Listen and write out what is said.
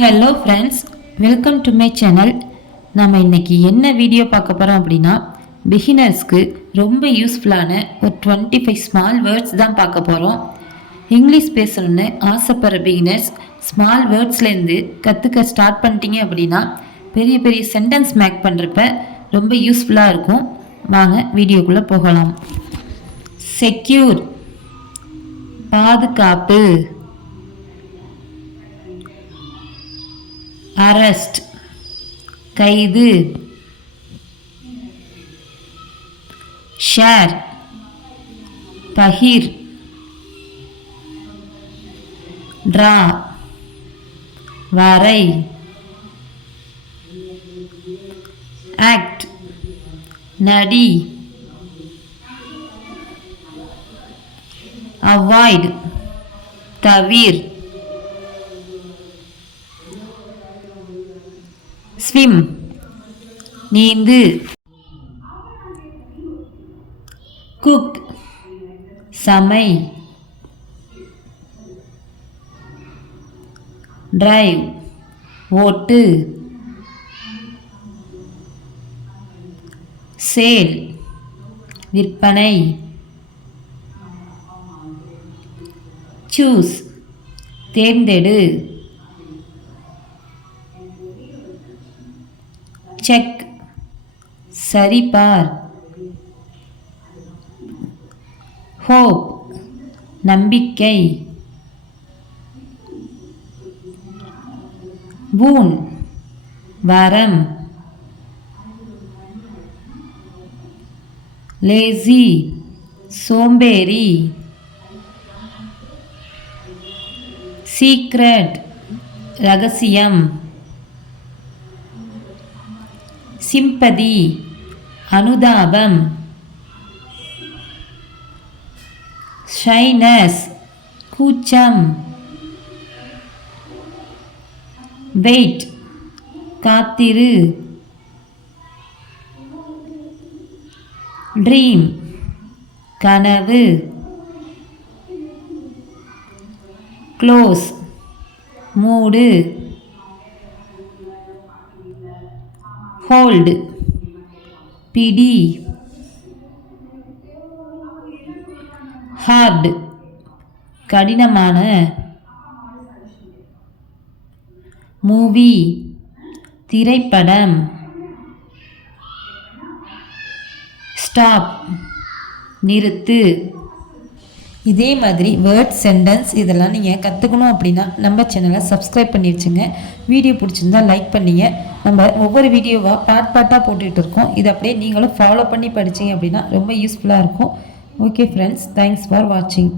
Hello friends, welcome to my channel. நம்ம இன்றைக்கி என்ன வீடியோ பார்க்க போகிறோம் அப்படின்னா, பிகினர்ஸ்க்கு ரொம்ப யூஸ்ஃபுல்லான ஒரு 25 ஸ்மால் வேர்ட்ஸ் தான் பார்க்க போகிறோம். இங்கிலீஷ் பேசணுன்னு ஆசைப்படுற பிகினர்ஸ் ஸ்மால் வேர்ட்ஸ்லேருந்து கற்றுக்க ஸ்டார்ட் பண்ணிட்டீங்க அப்படின்னா பெரிய பெரிய சென்டென்ஸ் மேக் பண்ணுறப்ப ரொம்ப யூஸ்ஃபுல்லாக இருக்கும். வாங்க வீடியோக்குள்ளே போகலாம். செக்யூர், பாதுகாப்பு. அரெஸ்ட், கைது. ஷேர், பகிர். ட்ரா, வரை. ஆக்ட், நடி. அவாய்ட், தவிர். ஸ்விம், நீந்து. குக், சமை. டிரைவ், ஓட்டு. சேல், விற்பனை. சூஸ், தேர்ந்தெடு. செக், சரிபார். ஹோப், நம்பிக்கை. பூன், வரம். லேசி, சோம்பேறி. சீக்ரெட், ரகசியம். சிம்பதி, அனுதாபம். ஷைனஸ், கூச்சம். வெயிட், காத்திரு. ட்ரீம், கனவு. க்ளோஸ், மூடு. ஹோல்டு, பிடி. ஹார்ட், கடினமான. மூவி, திரைப்படம். ஸ்டாப், நிறுத்து. இதே மாதிரி வேர்ட், சென்டென்ஸ் இதெல்லாம் நீங்கள் கற்றுக்கணும் அப்படின்னா நம்ம சேனலை சப்ஸ்கிரைப் பண்ணி வச்சுங்க. வீடியோ பிடிச்சிருந்தா லைக் பண்ணிங்க. நம்ம ஒவ்வொரு வீடியோவாக பார்ட்டாக போட்டுகிட்டு இருக்கோம். இதை அப்படியே நீங்களும் ஃபாலோ பண்ணி படிச்சிங்க அப்படின்னா ரொம்ப யூஸ்ஃபுல்லாக இருக்கும். ஓகே ஃப்ரெண்ட்ஸ், தேங்க்ஸ் ஃபார் வாட்சிங்.